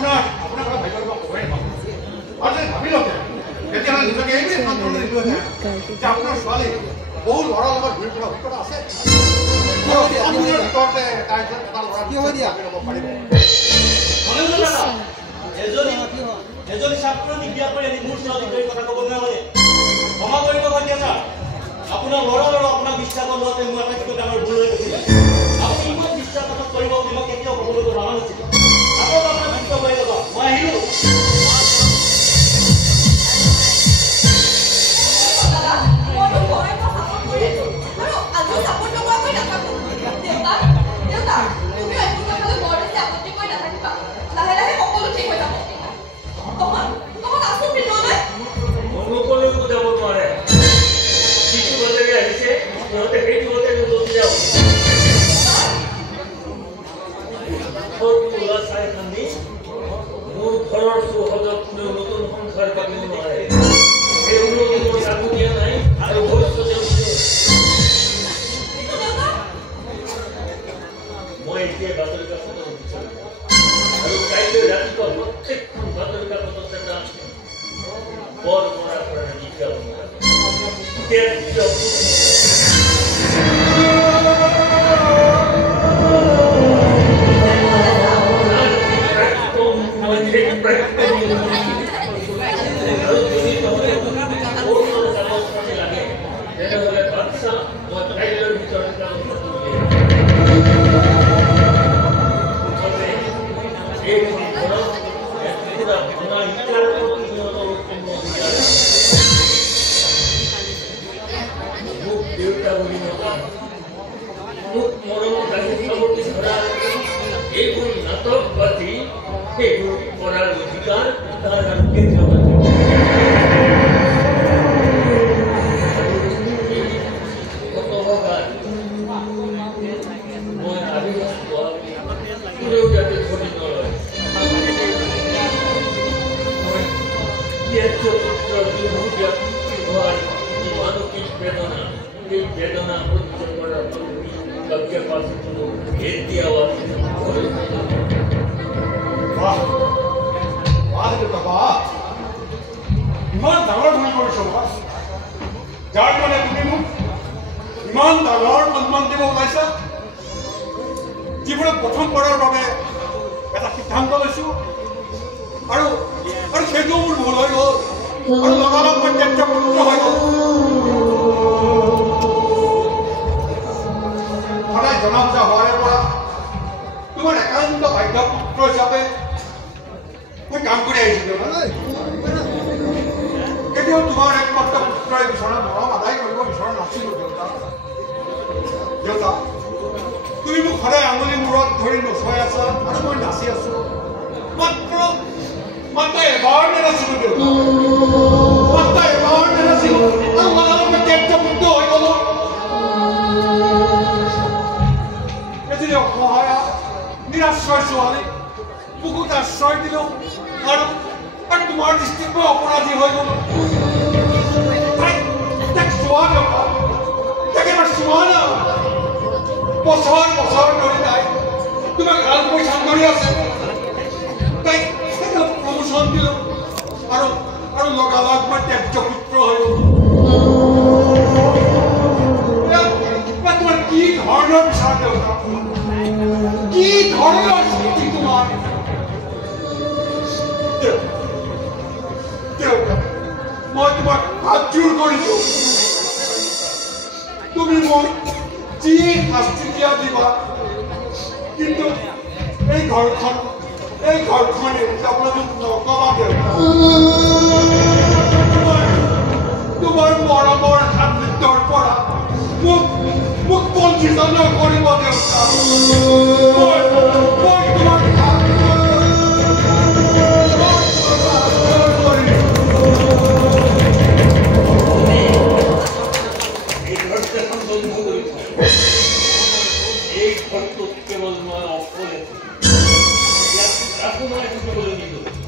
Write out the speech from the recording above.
আপোনাৰ কথা ভাবিব খবৰে নাপাব আৰু যদি ভাবিলতে তেতিয়াহ'লে নিজকে এইটোৱে সান্তনা দিলোহেঁতেন যে আপোনাৰ ছোৱালী বহু ল'ৰাৰ লগত ঘূৰি ফুৰা অভিজ্ঞতা আছে আপোনাৰ ভিতৰতে এটা ল'ৰা ল'ব পাৰিব এজনী ছাত্ৰনী বিয়া কৰি আনি মোৰ ছোৱালীক কথা ক'ব নোৱাৰে ক্ষমা কৰিব ভাটিয়াছা আপোনাৰ ল'ৰা আৰু আপোনাক বিশ্বাস লোৱাতে মোৰ আটাইতকৈ ডাঙৰ ভুল হৈ গৈছিলে আপুনি ইমান বিশ্বাসঘাতক কৰিব বুলি মই কেতিয়াও ক'বলৈ জনা নাছিলোঁ আকৌ আপোনাৰ চিন্তা কৰি ল'বা মই আহিলোঁ কেৱল মই অকলে ইয়াত কাকো মই থাকিবলৈ নিদিওঁ